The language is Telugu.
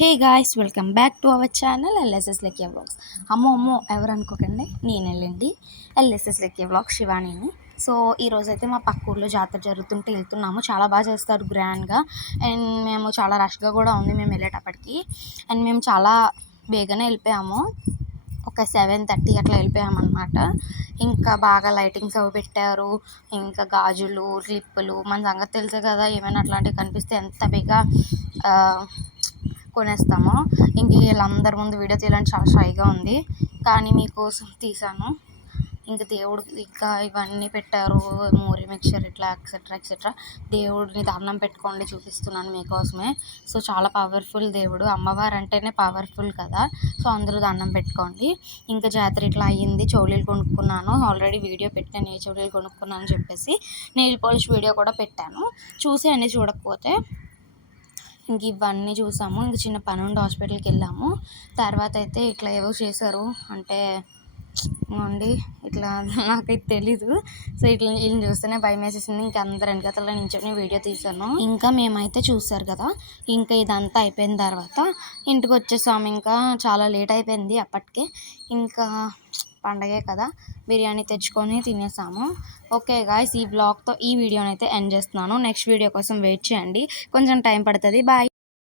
Hey guys welcome back to our channel LSS Lekya vlogs. అమ్మో అమ్మో ఎవరు అనుకోకండి నేను వెళ్ళండి ఎల్ఎస్ఎస్ లెక్య వ్లాగ్ శివానీని. సో ఈరోజు అయితే మా పక్క ఊర్లో జాతర జరుగుతుంటే వెళ్తున్నాము. చాలా బాగా చేస్తారు గ్రాండ్గా. అండ్ మేము చాలా రష్గా కూడా ఉంది మేము వెళ్ళేటప్పటికి. అండ్ మేము చాలా బేగానే వెళ్ళిపోయాము. ఒక సెవెన్ థర్టీ అట్లా వెళ్ళిపోయామన్నమాట. ఇంకా బాగా లైటింగ్స్ అవి పెట్టారు. ఇంకా గాజులు క్లిప్పులు మన సంగతి తెలుసు కదా ఏమైనా అట్లాంటివి కనిపిస్తే ఎంత బేగా కొనేస్తాము. ఇంక వీళ్ళందరి ముందు వీడియో తీయాలని చాలా షైగా ఉంది. కానీ మీకోసం తీసాను. ఇంకా దేవుడు ఇంకా ఇవన్నీ పెట్టారు. మోరి మిక్చర్ ఇట్లా ఎక్సెట్రా ఎక్సెట్రా దేవుడిని దండం పెట్టుకోండి చూపిస్తున్నాను మీకోసమే. సో చాలా పవర్ఫుల్ దేవుడు. అమ్మవారు అంటేనే పవర్ఫుల్ కదా. సో అందరూ దండం పెట్టుకోండి. ఇంకా జాతర ఇట్లా అయ్యింది. చోళీలు కొనుక్కున్నాను. ఆల్రెడీ వీడియో పెట్టాను ఏ చోళీలు కొనుక్కున్నాను చెప్పేసి. నెయిల్ పాలిష్ వీడియో కూడా పెట్టాను. చూసి అన్నీ చూడకపోతే ఇంక ఇవన్నీ చూసాము. ఇంక చిన్న పని ఉండి హాస్పిటల్కి వెళ్ళాము. తర్వాత అయితే ఇట్లా ఏవో చేశారు. అంటే అండి ఇట్లా నాకైతే తెలీదు. సో ఇట్లా వీళ్ళని చూస్తేనే భయం వేసేసింది. ఇంకా అందరు వెనకతలో నించొని వీడియో తీసాను ఇంకా మేమైతే చూసారు కదా ఇంకా ఇదంతా అయిపోయిన తర్వాత ఇంటికి వచ్చేసాము ఇంకా చాలా లేట్ అయిపోయింది అప్పటికే. ఇంకా పండగే కదా బిర్యానీ తెచ్చుకొని తినేసాము. ఓకే గాయస్ ఈ బ్లాగ్తో ఈ వీడియోని అయితే ఎండ్ చేస్తున్నాను. నెక్స్ట్ వీడియో కోసం వెయిట్ చేయండి. కొంచెం టైం పడుతుంది. బాయ్